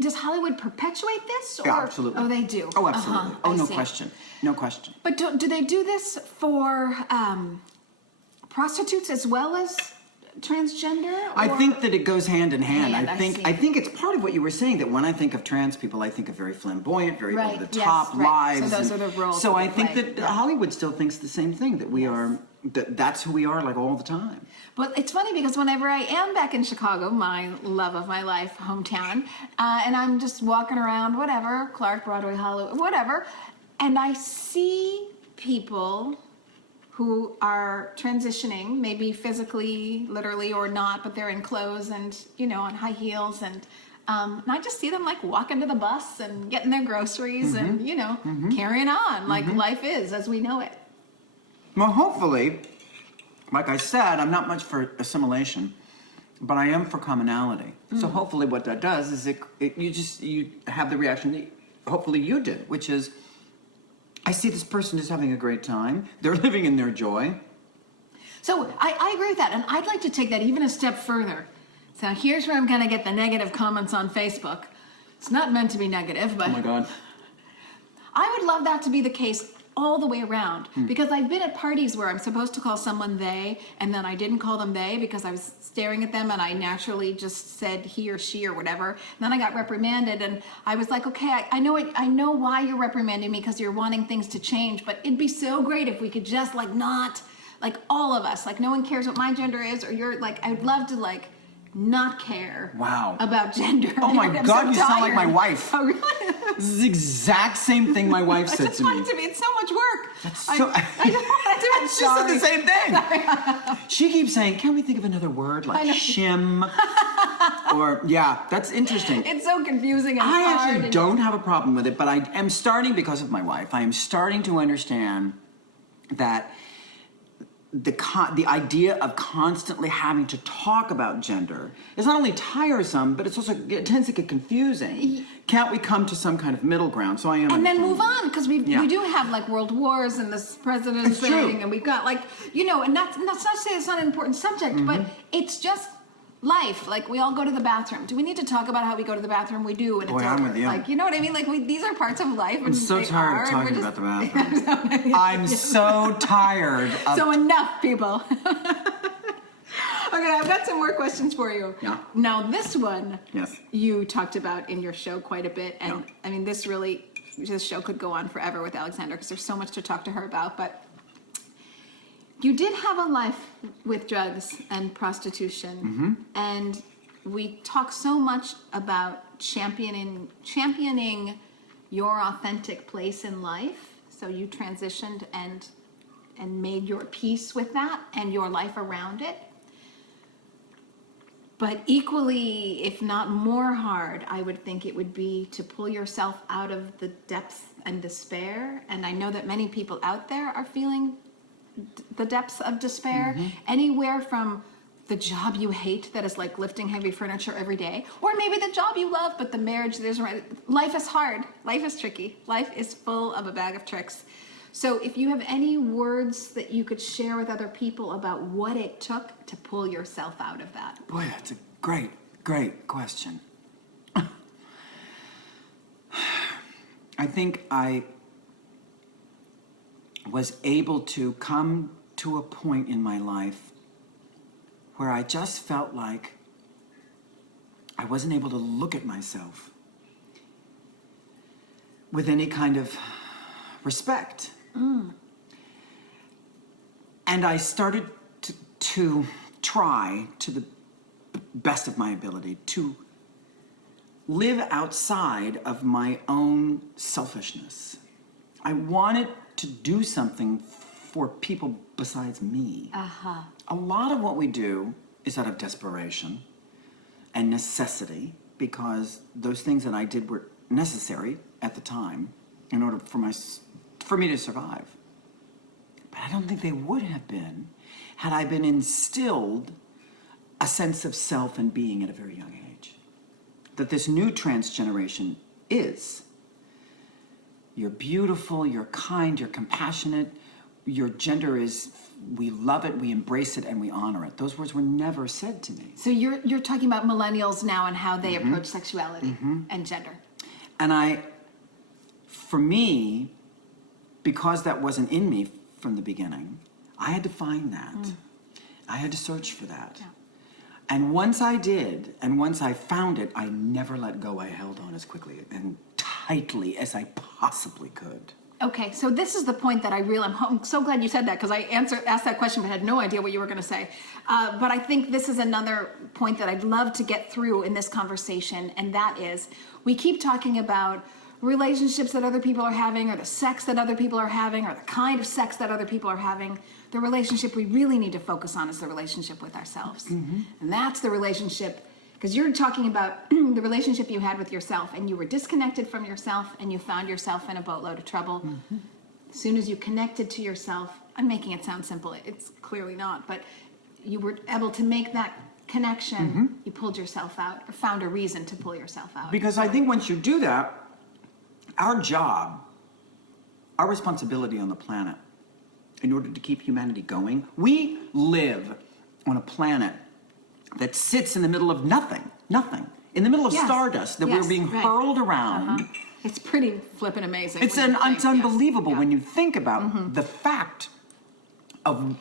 Does Hollywood perpetuate this? Or? Yeah, absolutely. Oh, they do? Oh, absolutely. Oh, no see. Question. No question. But do they do this for prostitutes as well as transgender? I think that it goes hand in hand. I think it's part of what you were saying, that when I think of trans people, I think of very flamboyant, very over the top lives. So those are the roles. So I think that Hollywood still thinks the same thing, that we are, that's who we are, like, all the time. Well, it's funny because whenever I am back in Chicago, my love of my life, hometown, and I'm just walking around, whatever, Clark, Broadway, Hollywood, whatever, and I see people who are transitioning, maybe physically, literally, or not, but they're in clothes and, you know, on high heels, and I just see them like walking to the bus and getting their groceries and, you know, carrying on like life is as we know it. Well, hopefully, like I said, I'm not much for assimilation, but I am for commonality. So hopefully what that does is you have the reaction that hopefully you did, which is, I see this person just having a great time. They're living in their joy. So I agree with that, and I'd like to take that even a step further. So here's where I'm going to get the negative comments on Facebook. It's not meant to be negative, but Oh my God. I would love that to be the case all the way around, because I've been at parties where I'm supposed to call someone they, and then I didn't call them they because I was staring at them and I naturally just said he or she or whatever. And then I got reprimanded, and I was like, okay, I know why you're reprimanding me, because you're wanting things to change, but it'd be so great if we could just like not, like all of us, like no one cares what my gender is, or you're like, I would love to like not care about gender. Oh my God, you sound like my wife. Oh, really? This is the exact same thing my wife said to me. I just want it to be, it's so much work. That's so, I just want it to be, she said the same thing. She keeps saying, can't we think of another word like shim? Or, yeah, that's interesting. It's so confusing and hard. I actually don't have a problem with it, but I am starting, because of my wife, I am starting to understand that the idea of constantly having to talk about gender is not only tiresome, but it's also, it tends to get confusing. Can't we come to some kind of middle ground? So I am. And then move on, because we do have like world wars and this president thing, and we've got like, you know, and that's not to say it's not an important subject, but it's just life. Like, we all go to the bathroom. Do we need to talk about how we go to the bathroom? We do, and Boy, it's I'm over. with you. Like, you know what I mean? Like, these are parts of life. I'm so tired of talking about the bathroom. I'm so tired of... So enough, people. Okay, I've got some more questions for you. Yeah. Now, this one, Yes. you talked about in your show quite a bit, and I mean, this show could go on forever with Alexandra, because there's so much to talk to her about, but you did have a life with drugs and prostitution, and we talk so much about championing your authentic place in life. So you transitioned and made your peace with that and your life around it. But equally, if not more hard, I would think it would be to pull yourself out of the depths and despair. And I know that many people out there are feeling the depths of despair, anywhere from the job you hate that is like lifting heavy furniture every day, or maybe the job you love but the marriage life is hard, life is tricky, life is full of a bag of tricks. So if you have any words that you could share with other people about what it took to pull yourself out of that. Boy, that's a great question. I think I was able to come to a point in my life where I just felt like I wasn't able to look at myself with any kind of respect. And I started to try, to the best of my ability, to live outside of my own selfishness. I wanted to do something for people besides me. A lot of what we do is out of desperation and necessity, because those things that I did were necessary at the time in order for me to survive. But I don't think they would have been had I been instilled a sense of self and being at a very young age. That this new trans generation is. You're beautiful, you're kind, you're compassionate. Your gender is, we love it, we embrace it, and we honor it. Those words were never said to me. So you're talking about millennials now and how they approach sexuality and gender. And for me, because that wasn't in me from the beginning, I had to find that. I had to search for that. Yeah. And once I did, and once I found it, I never let go. I held on as quickly and tightly as I possibly could. Okay, so this is the point that I'm so glad you said that, because I asked that question but had no idea what you were going to say. But I think this is another point that I'd love to get through in this conversation, and that is, we keep talking about relationships that other people are having, or the sex that other people are having, or the kind of sex that other people are having. The relationship we really need to focus on is the relationship with ourselves. And that's the relationship, because you're talking about the relationship you had with yourself, and you were disconnected from yourself, and you found yourself in a boatload of trouble. As soon as you connected to yourself, I'm making it sound simple, it's clearly not, but you were able to make that connection, you pulled yourself out, or found a reason to pull yourself out. Because I think once you do that, our job, our responsibility on the planet, in order to keep humanity going, we live on a planet that sits in the middle of nothing, in the middle of stardust that we're being hurled around. It's pretty flippin' amazing. It's unbelievable when you think about the fact of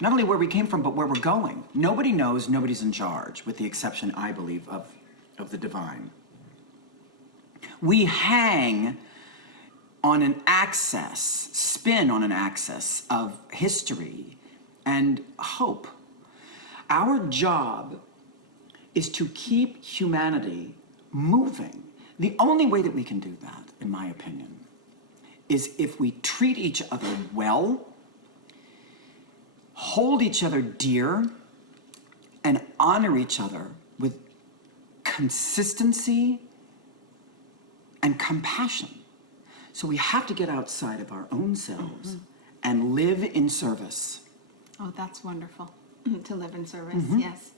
not only where we came from, but where we're going. Nobody knows, nobody's in charge, with the exception, I believe, of the divine. We hang on an spin on an axis of history and hope. Our job is to keep humanity moving. The only way that we can do that, in my opinion, is if we treat each other well, hold each other dear, and honor each other with consistency and compassion. So we have to get outside of our own selves and live in service. Oh, that's wonderful. To live in service, yes.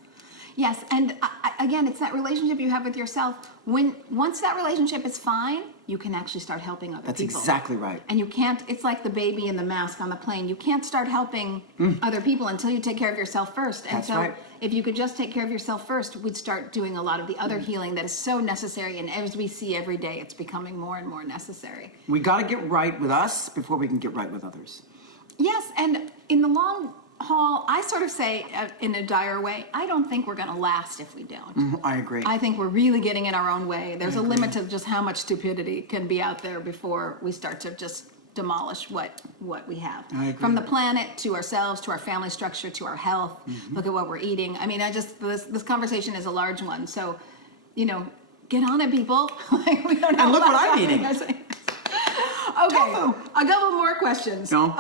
Yes, and again, it's that relationship you have with yourself. Once that relationship is fine, you can actually start helping other people. That's exactly right. And you can't, it's like the baby in the mask on the plane. You can't start helping other people until you take care of yourself first. And That's so right. if you could just take care of yourself first, we'd start doing a lot of the other healing that is so necessary. And as we see every day, it's becoming more and more necessary. We got to get right with us before we can get right with others. Yes, and in the long haul, I sort of say in a dire way, I don't think we're going to last if we don't. I agree. I think we're really getting in our own way. There's a limit to just how much stupidity can be out there before we start to just demolish what we have. I agree. From the planet to ourselves, to our family structure, to our health. Look at what we're eating. I mean, this conversation is a large one. So, get on it, people. Like, we don't have And look a lot what I'm of eating. Okay, Tofu. a couple more questions. No.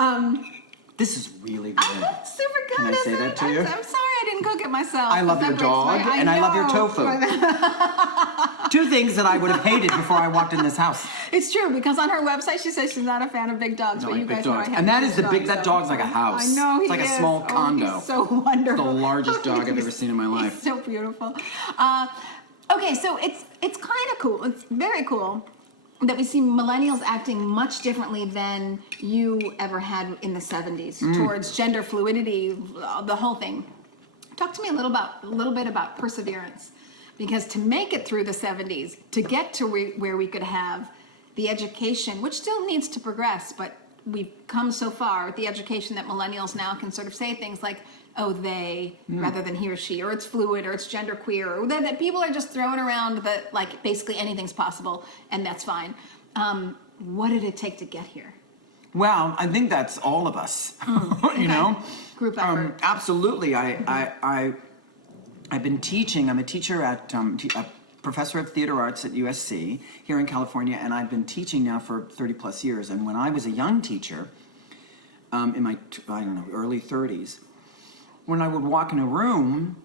This is really good. That's super good. Can I say isn't that it? to you? I'm sorry I didn't cook it myself. I love your dog, and I love your tofu. Two things that I would have hated before I walked in this house. It's true, because on her website she says she's not a fan of big dogs, but you guys know I have And that is huge that dogs, dog's so- like a house. I know, It's like a small condo. He's so wonderful. The largest dog I've ever seen in my life. He's so beautiful. Okay, so it's kind of cool. It's very cool that we see millennials acting much differently than you ever had in the 70s towards gender fluidity, the whole thing. Talk to me a little bit about perseverance, because to make it through the 70s, to get to where we could have the education, which still needs to progress, but we've come so far with the education that millennials now can sort of say things like, oh, they, rather than he or she, or it's fluid, or it's genderqueer, or that people are just throwing around that, like, basically anything's possible, and that's fine. What did it take to get here? Well, I think that's all of us, you know? Group effort. Absolutely. I've been teaching. I'm a teacher at, a professor of theater arts at USC here in California, and I've been teaching now for 30 plus years. And when I was a young teacher, in my, early 30s, when I would walk in a room,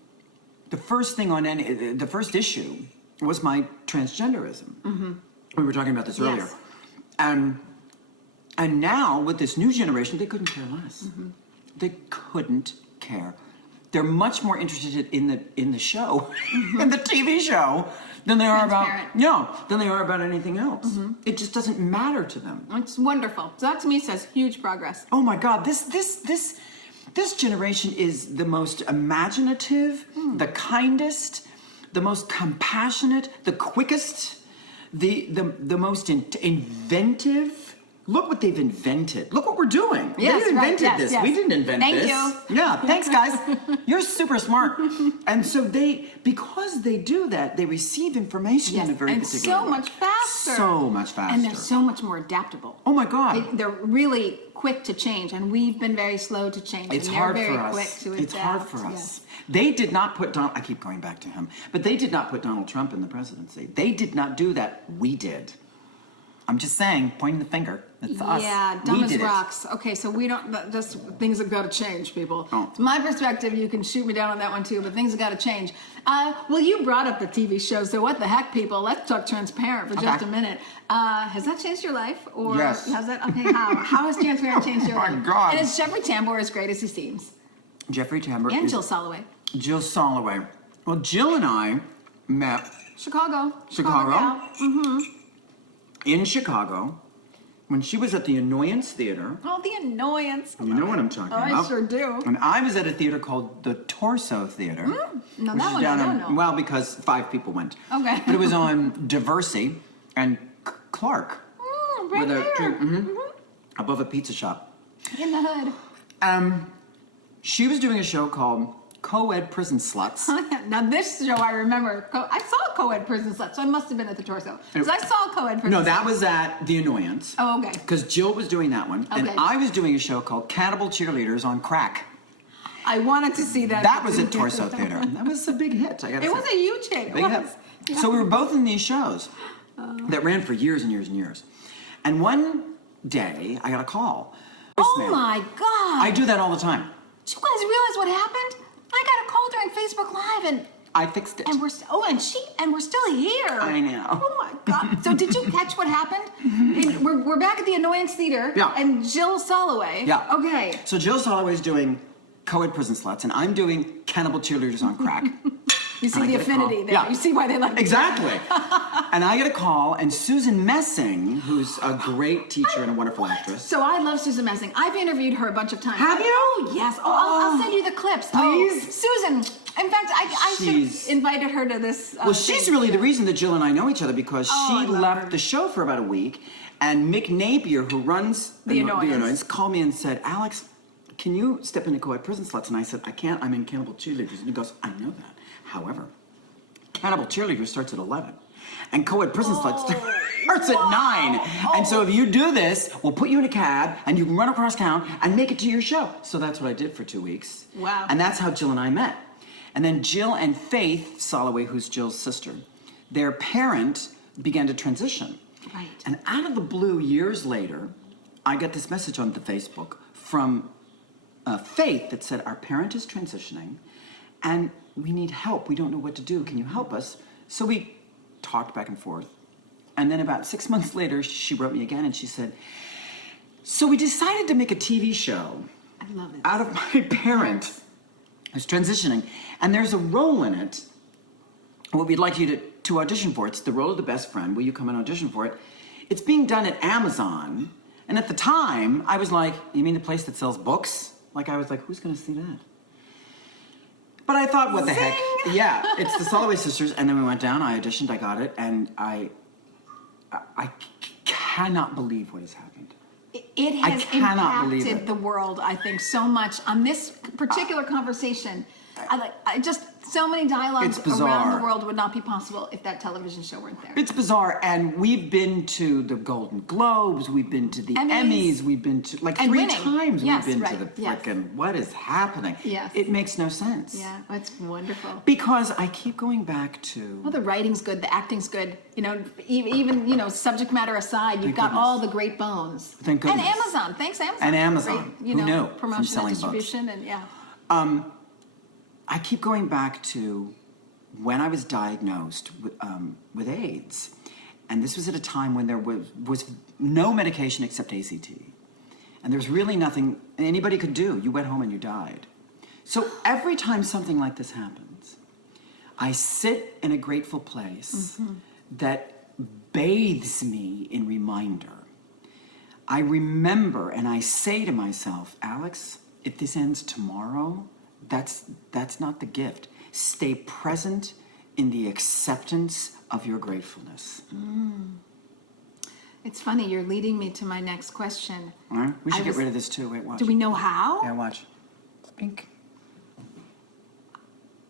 the first issue was my transgenderism. Mm-hmm. We were talking about this earlier. Yes. And now, with this new generation, they couldn't care less. Mm-hmm. They couldn't care. They're much more interested in the show, in the TV show, than they are about anything else. Mm-hmm. It just doesn't matter to them. It's wonderful. So that to me says huge progress. Oh my God, this generation is the most imaginative, the kindest, the most compassionate, the quickest, the most inventive. Look what they've invented. Look what we're doing. Yes, they invented this. Yes. We didn't invent this. Thank you. Yeah, thanks guys. You're super smart. And so because they do that, they receive information in a very particular way. So much faster. So much faster. And they're so much more adaptable. Oh my God. They're really quick to change, and we've been very slow to change. It's and hard they're for very us. quick to adapt. It's hard for us. Yes. They did not put I keep going back to him, but they did not put Donald Trump in the presidency. They did not do that. We did. I'm just saying, pointing the finger. It's us. Yeah, dumb We as did it. rocks. Okay, so we don't, just things have got to change, people. Oh. From my perspective, you can shoot me down on that one too, but things have got to change. Well, you brought up the TV show, so what the heck, people? Let's talk Transparent for just a minute. Has that changed your life? Or Yes. Has that? Okay, how has Transparent changed your Oh my life? God. And is Jeffrey Tambor as great as he seems? Jeffrey Tambor And is Jill Soloway. Jill Soloway. Well, Jill and I met Chicago. Chicago? Mm-hmm. in Chicago when she was at the Annoyance Theater. Oh, the annoyance. You know what I'm talking about. I sure do. And I was at a theater called the Torso Theater. No, which that is one I down don't in- know. Well, because 5 people went. Okay. But it was on Diversey and Clark. Right With a there. drink- above a pizza shop. In the hood. She was doing a show called Co-Ed Prison Sluts. Now this show I remember, I saw Co-Ed Prison Sluts, so I must have been at the Torso. Because I saw Co-Ed Prison No, Sluts. that was at the Annoyance. Oh, okay. Because Jill was doing that one. And Okay. I was doing a show called Cannibal Cheerleaders on Crack. I wanted to see that. That was at Torso Theater. That was a big hit, I gotta say. It was a huge hit. Big It hit. was. Yeah. So we were both in these shows that ran for years and years and years. And one day, I got a call. Oh Voicemail. my God. I do that all the time. Did you guys realize what happened? I got a call during Facebook Live and I fixed it. we're we're still here. I know. Oh my God. So did you catch what happened? We're back at the Annoyance Theater. Yeah. And Jill Soloway. Yeah. Okay. So Jill Soloway's doing Co-Ed Prison Sluts, and I'm doing Cannibal Cheerleaders on Crack. You see And I the get a call. affinity there. Yeah. You see why they like it. Exactly. And I get a call, and Susan Messing, who's a great teacher and a wonderful actress. So I love Susan Messing. I've interviewed her a bunch of times. Have you? Oh, yes. Oh, I'll send you the clips. Please? Oh, Susan. In fact, I should She's- have invited her to this. Well, she's thing. really the reason that Jill and I know each other, because Oh, I she love left her. the show for about a week, and Mick Napier, who runs The Annoyance. called me and said, Alex, can you step into Co-Ed Prison Sluts? And I said, I can't. I'm in Cannibal Cheerleaders. And he goes, I know that. However, Cannibal Cheerleaders starts at 11. And Co-Ed Prison Sluts starts at 9. And so if you do this, we'll put you in a cab and you can run across town and make it to your show. So that's what I did for 2 weeks. Wow. And that's how Jill and I met. And then Jill and Faith Soloway, who's Jill's sister, their parent began to transition. Right. And out of the blue, years later, I got this message on the Facebook from Faith that said, our parent is transitioning and we need help. We don't know what to do. Can you help us? So we talked back and forth. And then about 6 months later, she wrote me again and she said, so we decided to make a TV show I love it. out of my parent who's transitioning. And there's a role in it. What we'd like you to audition for. It's the role of the best friend. Will you come and audition for it? It's being done at Amazon. And at the time, I was like, you mean the place that sells books? Like, I was like, who's going to see that? But I thought, what the heck? Yeah, it's the Soloway sisters. And then we went down, I auditioned, I got it, and I cannot believe what has happened. It has cannot believe impacted it. the world, I think, so much on this particular conversation. I just so many dialogues It's bizarre. around the world would not be possible if that television show weren't there. It's bizarre, and we've been to the Golden Globes, we've been to the Emmys, we've been to like And 3 winning. times. Yes, we've been right. to the Yes. frickin' what is happening? Yes. It makes no sense. Yeah, that's wonderful. Because I keep going back to Well, the writing's good, the acting's good. You know, even you know, subject matter aside, you've got goodness. all the great bones. Thank goodness. And Amazon, thanks Amazon. And for Amazon. great, you Who know, knew from promotion selling and books. distribution, and yeah. I keep going back to when I was diagnosed with AIDS, and this was at a time when there was no medication except ACT, and there was really nothing anybody could do. You went home and you died. So every time something like this happens, I sit in a grateful place that bathes me in reminder. I remember and I say to myself, Alex, if this ends tomorrow, that's not the gift. Stay present in the acceptance of your gratefulness. It's funny, you're leading me to my next question. All right? We should get was- rid of this too. Wait, watch. Do we know how? Yeah, watch. Pink.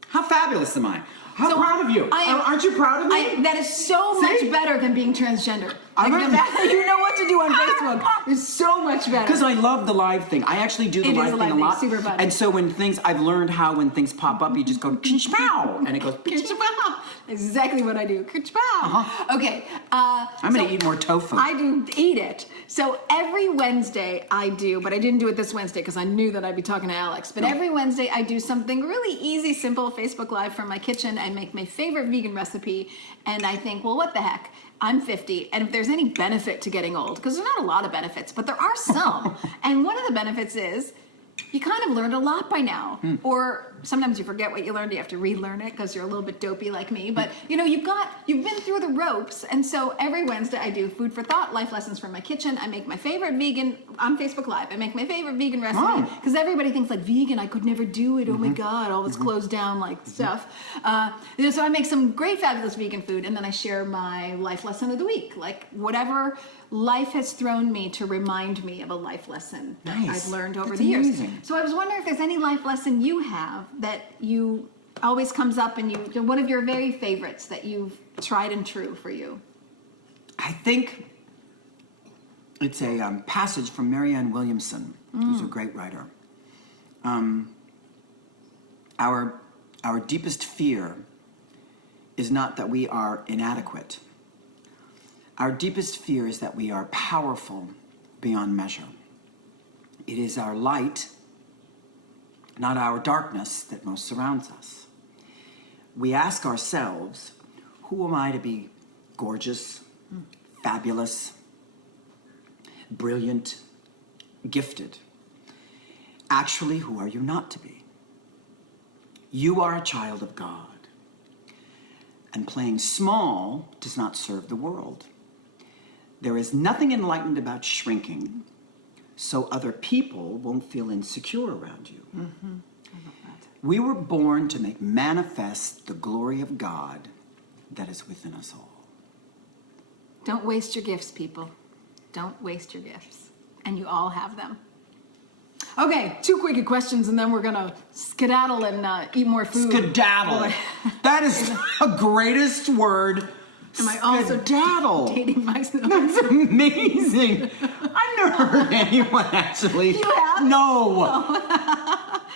How fabulous am I? How proud of you? Aren't you proud of me? That is so See? much better than being transgender. I'm Like, not- the fact that you know what to do on Facebook is so much better. Because I love the live thing. I actually do the It is live a thing live a thing, lot. super fun. And so when I've learned how when things pop up, you just go, "Ka-chow," and it goes, Ka-chow. Exactly what I do. Ka-chow. Okay. I'm going to eat more tofu. I do eat it. So every Wednesday I do, but I didn't do it this Wednesday because I knew that I'd be talking to Alex. But every Wednesday I do something really easy, simple, Facebook Live from my kitchen. I make my favorite vegan recipe. And I think, well, what the heck? I'm 50. And if there's any benefit to getting old, because there's not a lot of benefits, but there are some. And one of the benefits is you kind of learned a lot by now. Or sometimes you forget what you learned. You have to relearn it because you're a little bit dopey like me. But you know, you've been through the ropes. And so every Wednesday I do food for thought, life lessons from my kitchen. I make my favorite vegan on Facebook Live. I make my favorite vegan recipe because everybody thinks like vegan, I could never do it. Oh my God, all this closed down like stuff. So I make some great, fabulous vegan food. And then I share my life lesson of the week, like whatever life has thrown me to remind me of a life lesson that Nice. I've learned over That's the years. amazing. So I was wondering if there's any life lesson you have that you always comes up and one of your very favorites that you've tried and true for you. I think it's a passage from Marianne Williamson, who's a great writer. Our deepest fear is not that we are inadequate. Our deepest fear is that we are powerful beyond measure. It is our light, not our darkness, that most surrounds us. We ask ourselves, who am I to be gorgeous, fabulous, brilliant, gifted? Actually, who are you not to be? You are a child of God. And playing small does not serve the world. There is nothing enlightened about shrinking, so other people won't feel insecure around you. I love that. We were born to make manifest the glory of God that is within us all. Don't waste your gifts, people. Don't waste your gifts. And you all have them. Okay, 2 quick questions and then we're gonna skedaddle and eat more food. Skedaddle. That is the greatest word. Am I also Skedaddle. dating myself? That's amazing. I've never heard anyone actually. You have? No.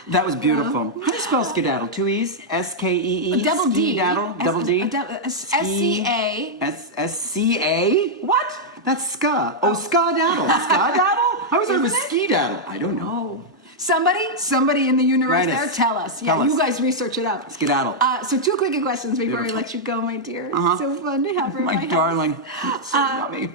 That was beautiful. How do you spell skedaddle? 2 E's? S-K-E-E? Double D. Skedaddle? Double D? S-C-A. S-C-A? What? That's ska. Oh, ska-daddle. Ska-daddle? I was there with ski-daddle. I don't know. Somebody in the universe Write there, us. tell us. Yeah, Tell you us. guys research it out. Skedaddle. So 2 quick questions before we Beautiful. let you go, my dear. It's so fun to have her in My house. darling. It's so yummy.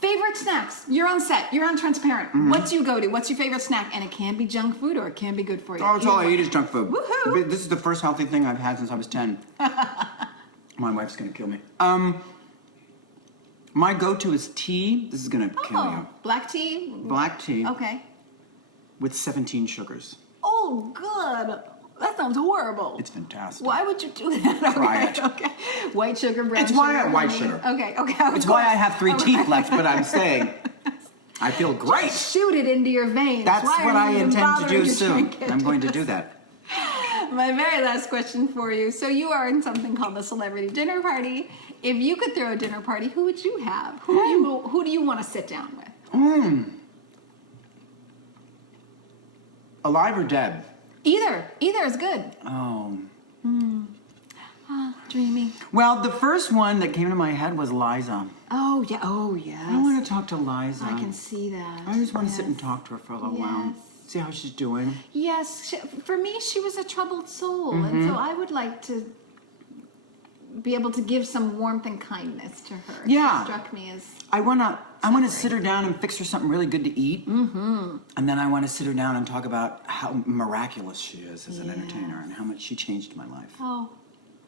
Favorite snacks? You're on set. You're on Transparent. What do you go to? What's your favorite snack? And it can be junk food or it can be good for you. Oh, it's all I Either eat is junk food. Woohoo. This is the first healthy thing I've had since I was 10. My wife's gonna kill me. My go-to is tea. This is gonna kill Oh, you. black tea? Black tea Okay. with 17 sugars. Oh, good. That sounds horrible. It's fantastic. Why would you do that? Try Okay, it. okay. White sugar, brown It's sugar. why I white honey. sugar. Okay. It's why I have 3 teeth left, but I'm saying I feel great. Shoot it into your veins. That's Why what are I you even intend to bothering do soon. drink it? I'm going to do that. My very last question for you. So you are in something called the Celebrity Dinner Party. If you could throw a dinner party, who would you have? Who do you want to sit down with? Alive or dead? Either is good. Oh. Dreamy. Well, the first one that came to my head was Liza. Oh yeah. Oh yes. I want to talk to Liza. I can see that. I just want to sit and talk to her for a little while. Yes. See how she's doing. Yes, for me, she was a troubled soul, and so I would like to be able to give some warmth and kindness to her. Yeah. She struck me as I want to sit her down and fix her something really good to eat. Mm-hmm. And then I want to sit her down and talk about how miraculous she is as an entertainer and how much she changed my life.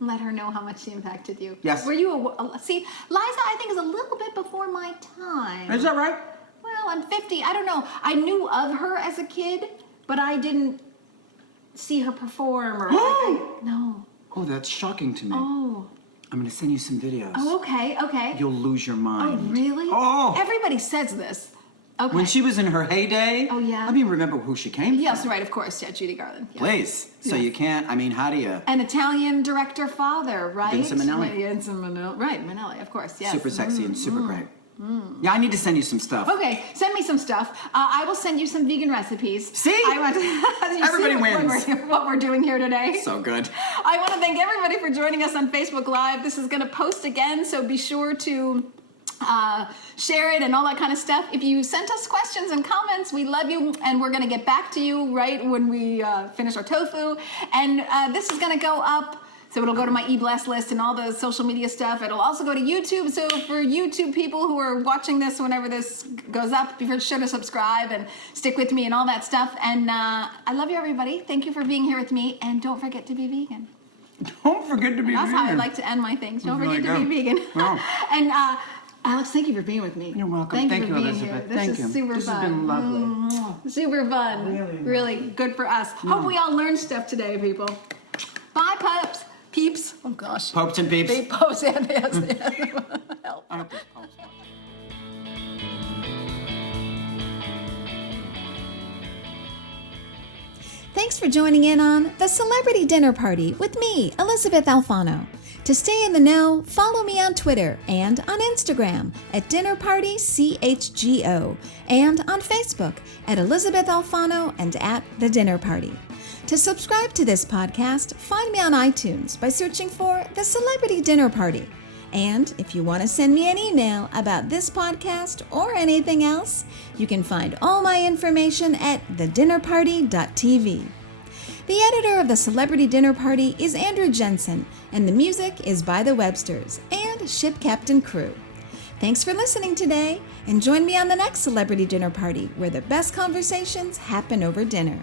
let her know how much she impacted you. Yes. Were you see, Liza, I think is a little bit before my time. Is that right? Well, I'm 50. I don't know. I knew of her as a kid, but I didn't see her perform or no. Oh, that's shocking to me. Oh. I'm going to send you some videos. Oh, okay. You'll lose your mind. Oh, really? Oh. Everybody says this. Okay. When she was in her heyday. Oh, yeah. I mean, remember who she came from. Yes, right, of course. Yeah, Judy Garland. Yeah. Please. So you can't, I mean, how do you? An Italian director father, right? Vincent Minnelli. Vincent Minnelli. Right, Minnelli, of course, yes. Super sexy and super great. Yeah, I need to send you some stuff. Okay, send me some stuff. I will send you some vegan recipes. See? I want to, Everybody wins. What we're doing here today. So good. I want to thank everybody for joining us on Facebook Live. This is going to post again, so be sure to share it and all that kind of stuff. If you sent us questions and comments, we love you, and we're going to get back to you right when we finish our tofu. And this is going to go up. So it'll go to my e-blast list and all the social media stuff. It'll also go to YouTube. So for YouTube people who are watching this whenever this goes up, be sure to subscribe and stick with me and all that stuff. And I love you, everybody. Thank you for being here with me. And don't forget to be vegan. Don't forget to be That's vegan. how I like to end my things. Don't Really forget to be vegan. Yeah. And Alex, thank you for being with me. You're welcome. Thank Thank you you, for being Elizabeth. here. Thank This you. is super This fun. has been lovely. Super fun. Really good for us. Hope we all learned stuff today, people. Bye, pups. Peeps. Oh, gosh. Popes and peeps. Popes and help. I hope this post. Thanks for joining in on The Celebrity Dinner Party with me, Elizabeth Alfano. To stay in the know, follow me on Twitter and on Instagram at DinnerPartyCHGO and on Facebook at Elizabeth Alfano and at The Dinner Party. To subscribe to this podcast, find me on iTunes by searching for The Celebrity Dinner Party. And if you want to send me an email about this podcast or anything else, you can find all my information at thedinnerparty.tv. The editor of The Celebrity Dinner Party is Andrew Jensen, and the music is by the Websters and Ship Captain Crew. Thanks for listening today, and join me on the next Celebrity Dinner Party, where the best conversations happen over dinner.